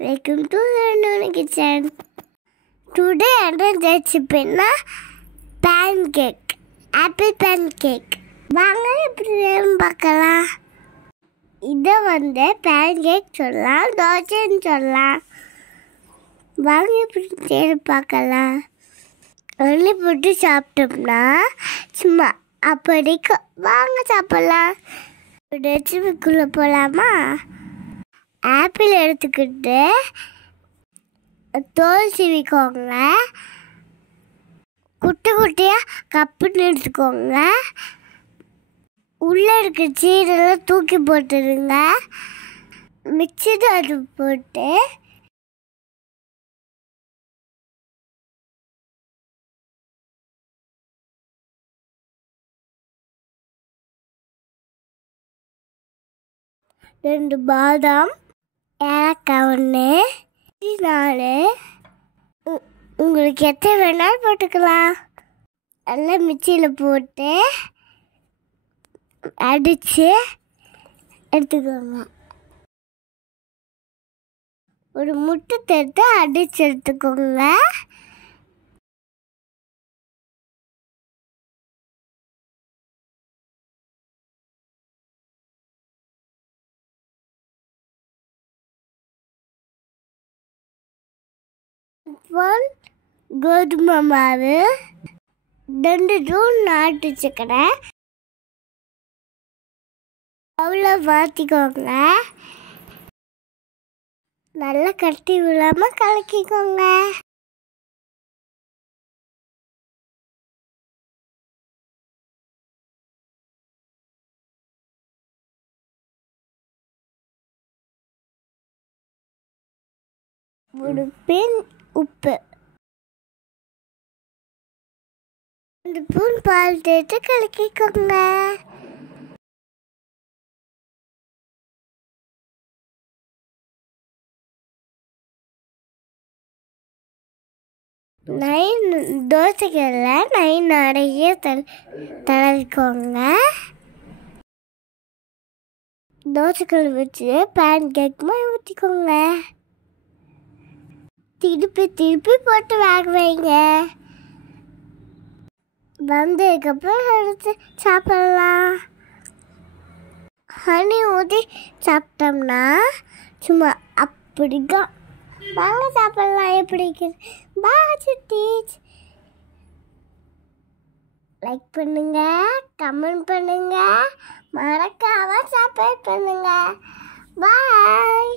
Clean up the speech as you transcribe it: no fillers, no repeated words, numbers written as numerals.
Welcome to the kitchen. Today என்ன ரெசிபினா pancake, apple pancake. வாங்க எப்படி பார்க்கலாம். இதை pancake சொல்லலாம், தோசைன்னு சொல்லலாம். வாங்க எப்படி பார்க்கலாம். ஒன்று போட்டு சாப்பிட்டோம்னா சும்மா அப்படிக்கு வாங்க சாப்பிடலாம். ரெசிபிக்குள்ளே போகலாமா? ஆப்பிள் எடுத்துக்கிட்டு தோல் சீவிக்கோங்க. குட்டி குட்டியாக கப்புன்னு எடுத்துக்கோங்க. உள்ளே இருக்க சீரெல்லாம் தூக்கி போட்டுருங்க. மிக்சியில் அது போட்டு ரெண்டு பாதாம், ஏலக்காய் ஒன்று, 4 உங்களுக்கு எத்தனை வேணாலும் போட்டுக்கலாம். நல்லா மிக்சியில் போட்டு அடித்து எடுத்துக்கோங்க. ஒரு முட்டை தட்டு அடித்து எடுத்துக்கோங்க. கோதுமை மாவு, 2 ஸ்பூன் நாட்டு சக்கரை அவ்வளோ மாற்றிக்கோங்க. நல்லா கட்டி விடாமல் கலக்கிக்கோங்க. ஒரு பின் உப்பு, 2 ஸ்பூன் பால் சேர்த்து கலக்கிக்கோங்க. தோசைகளில் நிறைய தடவிக்கோங்க. தோசைக்கல் வச்சு பேன்கேக் மாதிரி ஊற்றிக்கோங்க. திருப்பி திருப்பி போட்டு வேக வைங்க. வந்ததுக்கப்புறம் எடுத்து சாப்பிடலாம். ஹனி ஊற்றி சாப்பிட்டோம்னா சும்மா அப்படிக்கும். வாங்க சாப்பிடலாம். எப்படி டீச் லைக் பண்ணுங்க, கமெண்ட் பண்ணுங்க, மறக்காம சப்ஸ்கிரைப் பண்ணுங்க. பாய்.